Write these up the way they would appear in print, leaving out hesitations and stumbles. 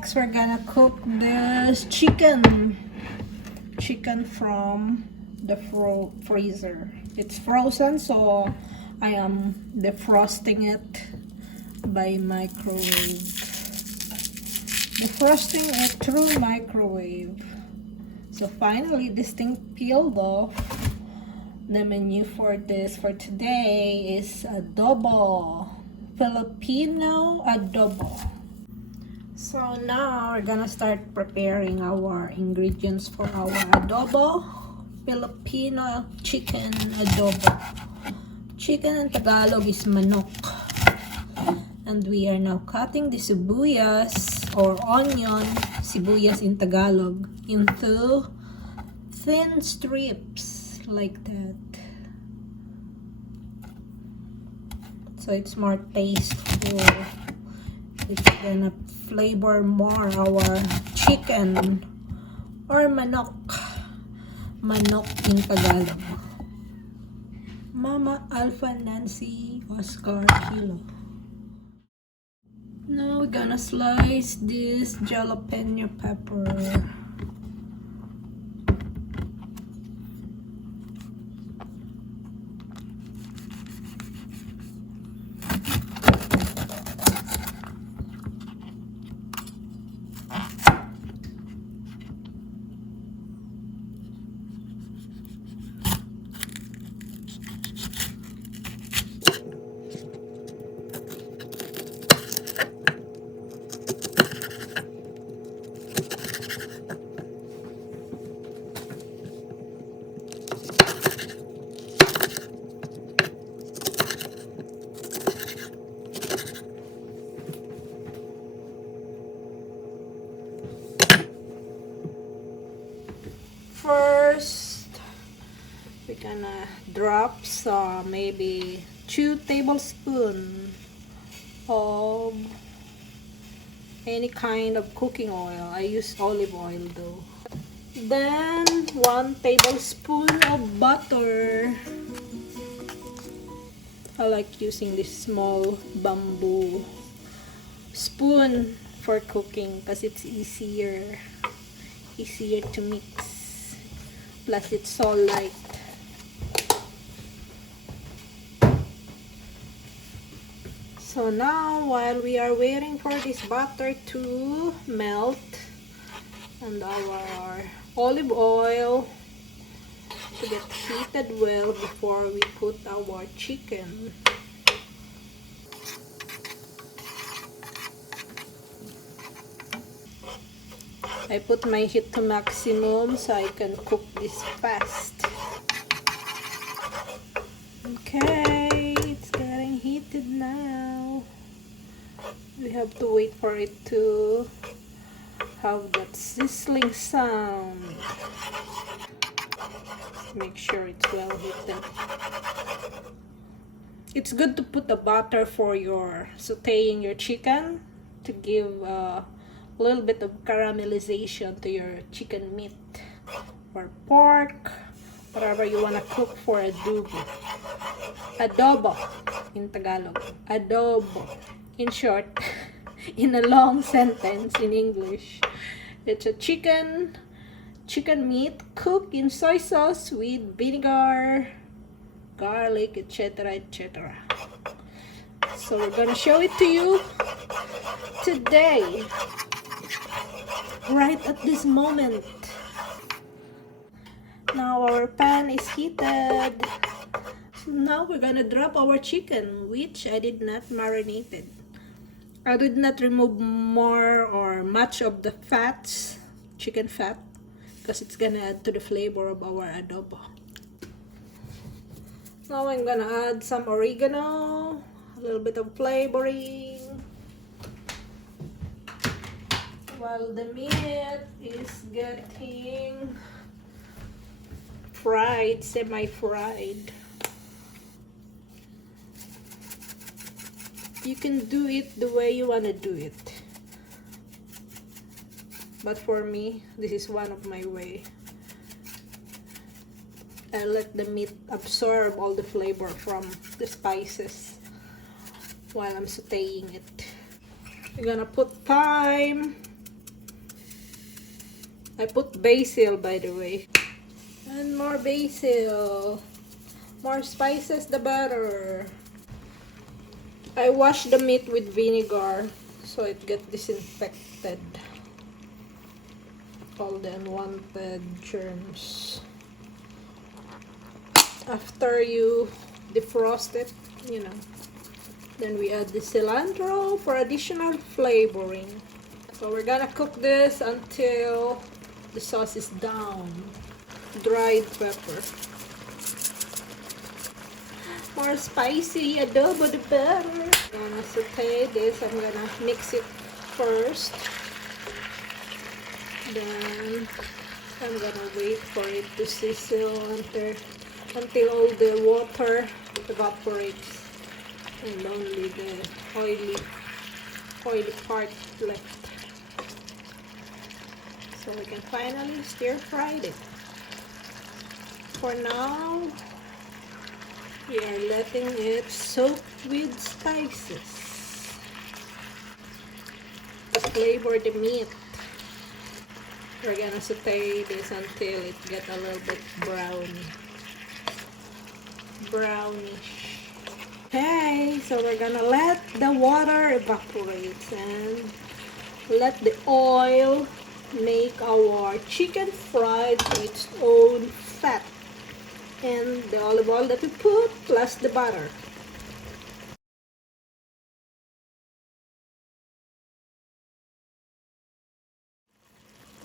Next, we're gonna cook this chicken from the freezer. It's frozen, so I am defrosting it by microwave. Defrosting it through microwave. So finally, this thing peeled off. The menu for today is adobo, Filipino adobo. So now we're gonna start preparing our ingredients for our adobo, Filipino chicken adobo. Chicken in Tagalog is manok. And we are now cutting the sibuyas or onion, sibuyas in Tagalog, into thin strips like that. So it's more tasteful. It's gonna flavor more our chicken or manok. Manok in Tagalog. Mama Alpha Nancy Oscar Kilo. Now we're gonna slice this jalapeno pepper. First, we're gonna drop some, maybe 2 tablespoons of any kind of cooking oil. I use olive oil though. Then 1 tablespoon of butter. I like using this small bamboo spoon for cooking because it's easier to mix. Plus it's so light. So now, while we are waiting for this butter to melt and our olive oil to get heated well before we put our chicken. I put my heat to maximum so I can cook this fast. Okay, it's getting heated now. We have to wait for it to have that sizzling sound. Make sure it's well heated. It's good to put the butter for your sauteing your chicken to give a little bit of caramelization to your chicken meat or pork, whatever you want to cook for adobo. Adobo in Tagalog. Adobo. In short, in a long sentence in English, it's a chicken meat cooked in soy sauce with vinegar, garlic, etc., etc. So we're gonna show it to you today, right at this moment. Now our pan is heated. So now we're gonna drop our chicken, which I did not marinate it. I did not remove more or much of the fats, chicken fat, because it's gonna add to the flavor of our adobo. Now I'm gonna add some oregano, a little bit of flavoring, while the meat is getting fried, semi-fried. You can do it the way you want to do it, but for me, this is one of my way. I let the meat absorb all the flavor from the spices while I'm sauteing it. We're gonna put thyme, I put basil, by the way. And more basil. More spices, the better. I wash the meat with vinegar so it gets disinfected. All the unwanted germs. After you defrost it, you know, then we add the cilantro for additional flavoring. So we're gonna cook this until the sauce is down. Dried pepper. More spicy adobo, the better. I'm gonna saute this. I'm gonna mix it first. Then I'm gonna wait for it to sizzle until all the water evaporates and only the oily part left. So we can finally stir fry it. For now, we are letting it soak with spices. Flavor the meat. We're gonna saute this until it gets a little bit brownish. Okay, so we're gonna let the water evaporate and let the oil make our chicken fry to its own fat. And the olive oil that we put plus the butter.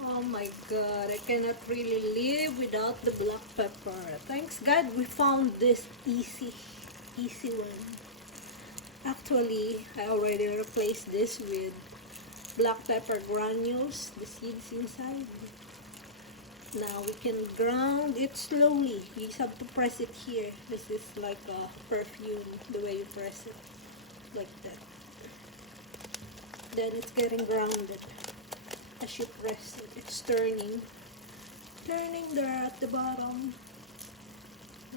Oh my god, I cannot really live without the black pepper. Thanks God we found this easy one. Actually, I already replaced this with black pepper granules, the seeds inside. Now we can ground it slowly. You just have to press it here. This is like a perfume, the way you press it. Like that. Then it's getting grounded. As you press it, it's turning there at the bottom.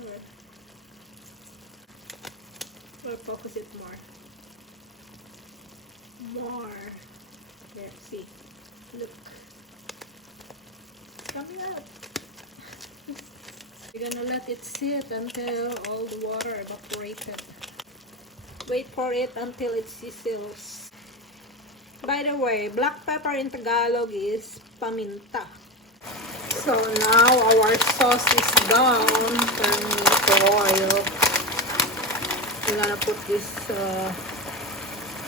Alright. We'll focus it more. There, see. Look. Coming up. We're gonna let it sit until all the water evaporated. Wait for it until it sizzles. By the way, black pepper in Tagalog is paminta. So now our sauce is done. Turning into oil. We're gonna put this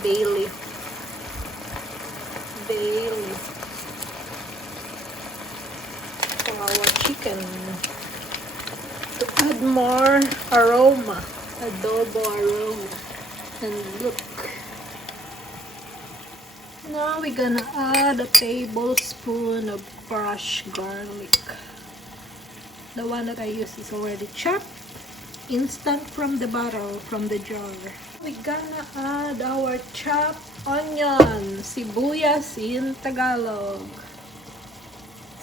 bay leaf for our chicken to add more aroma, adobo aroma. And look, now we're gonna add a tablespoon of crushed garlic. The one that I use is already chopped, instant from the bottle, from the jar. We're gonna add our chopped onion, sibuyas in Tagalog.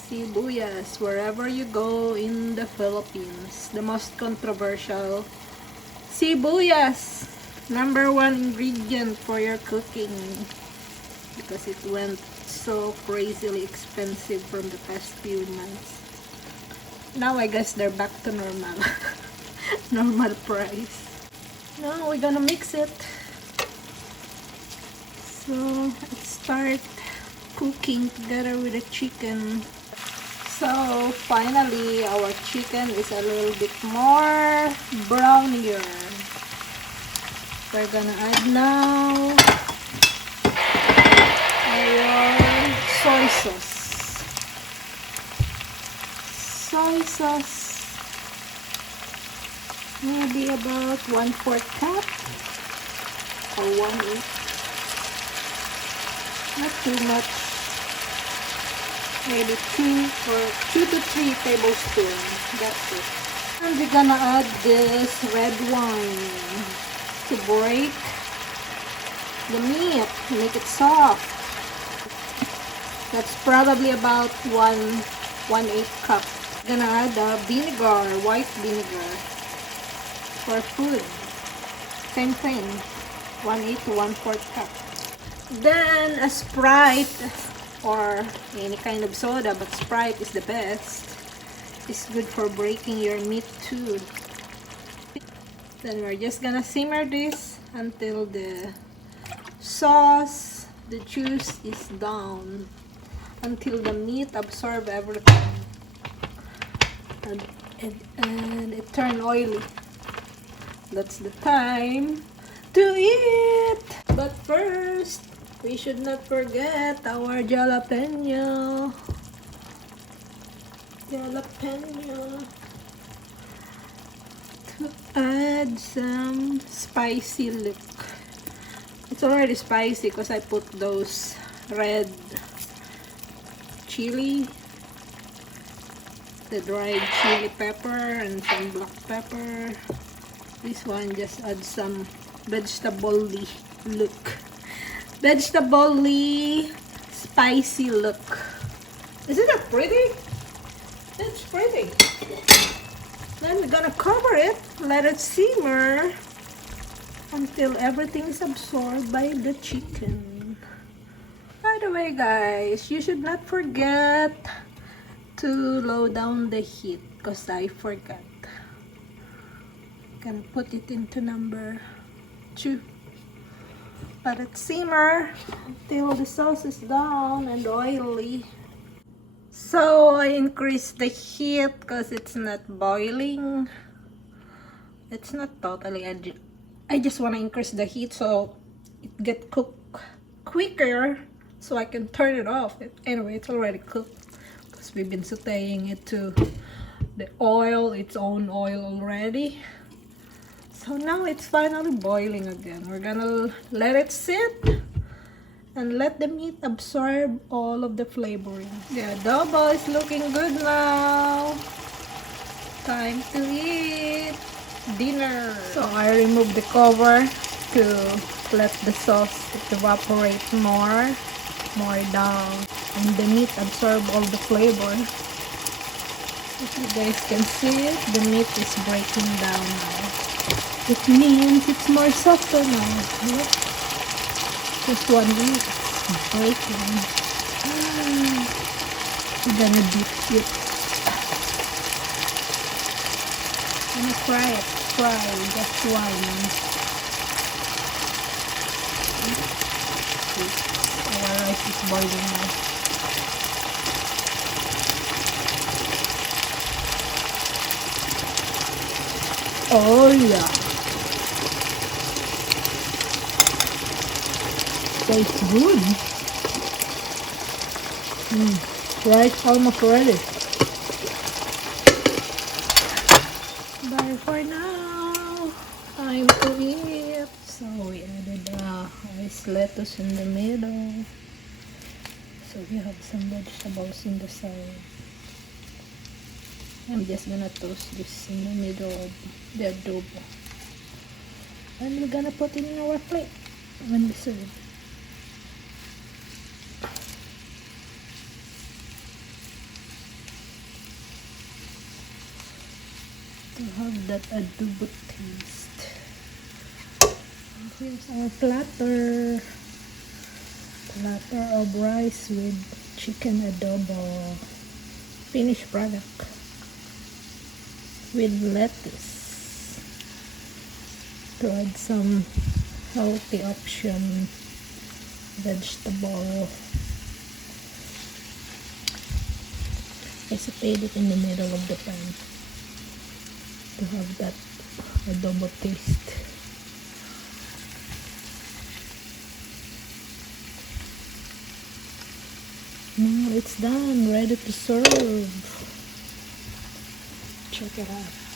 Sibuyas, wherever you go in the Philippines. The most controversial, sibuyas, #1 ingredient for your cooking, because it went so crazily expensive from the past few months. Now I guess they're back to normal. Normal price. Now we're gonna mix it. So let's start cooking together with the chicken. So finally our chicken is a little bit more brownier. We're gonna add now our soy sauce. Maybe about 1/4 cup or 1/8. Not too much. Maybe 2 to 3 tablespoons. That's it. And we're gonna add this red wine to break the meat, make it soft. That's probably about 1/8 cup. We're gonna add vinegar, white vinegar for food. Same thing, 1/8 to 1/4 cup. Then a Sprite or any kind of soda, but Sprite is the best. It's good for breaking your meat too. Then we're just gonna simmer this until the sauce, the juice is down, until the meat absorb everything and it turn oily. That's the time to eat. But first, we should not forget our jalapeno. To add some spicy look. It's already spicy because I put those red chili, the dried chili pepper, and some black pepper. This one just adds some vegetable-y look. Vegetable-y spicy look. Isn't that pretty? It's pretty. Then we're gonna cover it, let it simmer until everything is absorbed by the chicken. By the way, guys, you should not forget to low down the heat because I forgot. Gonna put it into number 2. Let it simmer until the sauce is down and oily. So I increased the heat because it's not boiling. It's not totally. I just want to increase the heat so it get cooked quicker, so I can turn it off. Anyway, it's already cooked because we've been sauteing it to the oil, its own oil already. So now it's finally boiling again. We're gonna let it sit and let the meat absorb all of the flavoring. The adobo is looking good now. Time to eat dinner. So I removed the cover to let the sauce evaporate more down, and the meat absorb all the flavor. If you guys can see it, the meat is breaking down now. It means it's more softer now. Look. This one is breaking. We're gonna dip it. I'm gonna fry just one. Our rice is boiling now. Oh yeah. Tastes good. Rice almost ready. Bye for now. Time to eat. So we added rice lettuce in the middle. So we have some vegetables in the side. I'm just gonna toast this in the middle of the adobo. And we're gonna put it in our plate when we serve. To have that adobo taste. And here's our platter of rice with chicken adobo, finished product with lettuce to add some healthy option vegetable. I sauteed it in the middle of the pan to have that adobo taste. Now it's done, ready to serve. Check it out.